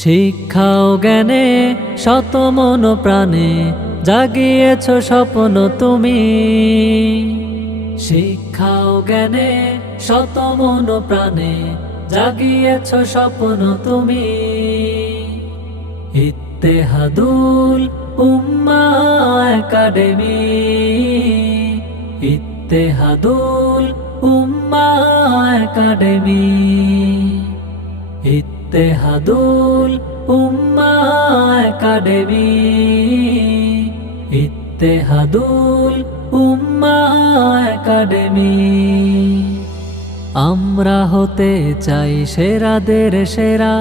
শিক্ষা ও জ্ঞানে শত মন প্রাণে জাগিয়েছ স্বপ্ন তুমি। শিক্ষা ও জ্ঞানে শত মন প্রাণে জাগিয়েছ স্বপ্ন তুমি। Ittehadul Ummah Academy, Ittehadul Ummah Academy, Ittehadul Ummah Academy, Ittehadul Ummah Academy. আমরা হতে চাই সেরাদের সেরা,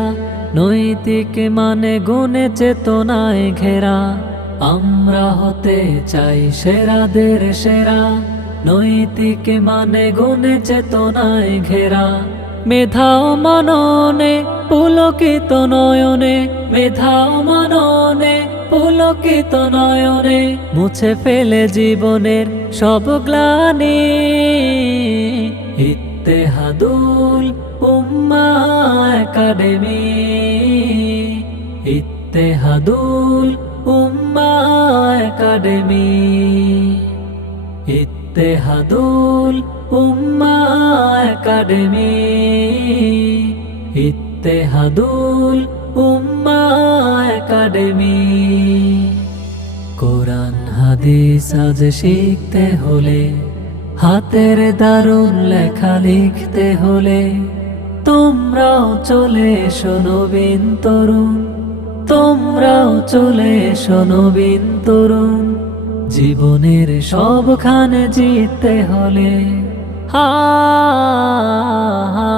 নৈতিক মানে গুণে চেতনায় ঘেরা। আমরা হতে চাই সেরাদের সেরা, নৈতিক মানে গুণে চেতনায় ঘেরা। মেধা ও মননে পুলকিত নয়নে, মেধা ও মননে পুলকিত নয়নে, মুছে ফেলে জীবনের সব গ্লানি। Ittehadul Ummah Academy, Ittehadul Ummah Academy, Ittehadul Ummah Academy, Ittehadul Ummah Academy. Quran হাদিস আজ শিখতে হলে, হাতের দারুণ লেখা লিখতে হলে, তোমরাও চলে এসো নবীন তরুণ, তোমরাও চলে এসো নবীন তরুণ। জীবনের সবখানে জিততে হলে হা হা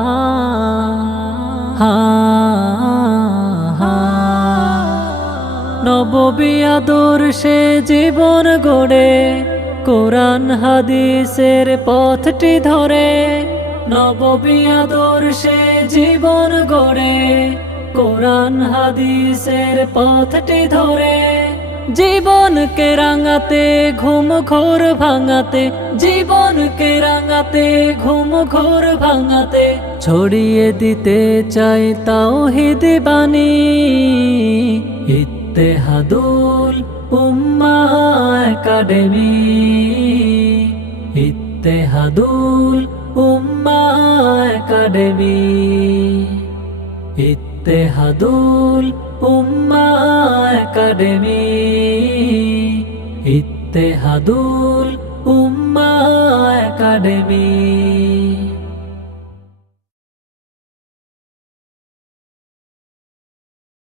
হা হা। নববী আদর্শে জীবন গড়ে, কোরআন হাদিসের পথটি ধরে। নববী আদর্শে জীবন গড়ে, কোরআন হাদিসের পথটি ধরে। জীবনকে রাঙাতে ঘুম ঘোর ভাঙাতে, জীবনকে রাঙাতে ঘুম ঘোর ভাঙাতে, ছড়িয়ে দিতে চাই তাওহীদ বাণী। Ittehadul Ummah Academy, Ittehadul Ummah Academy, Ittehadul Ummah Academy, Ittehadul Ummah academy.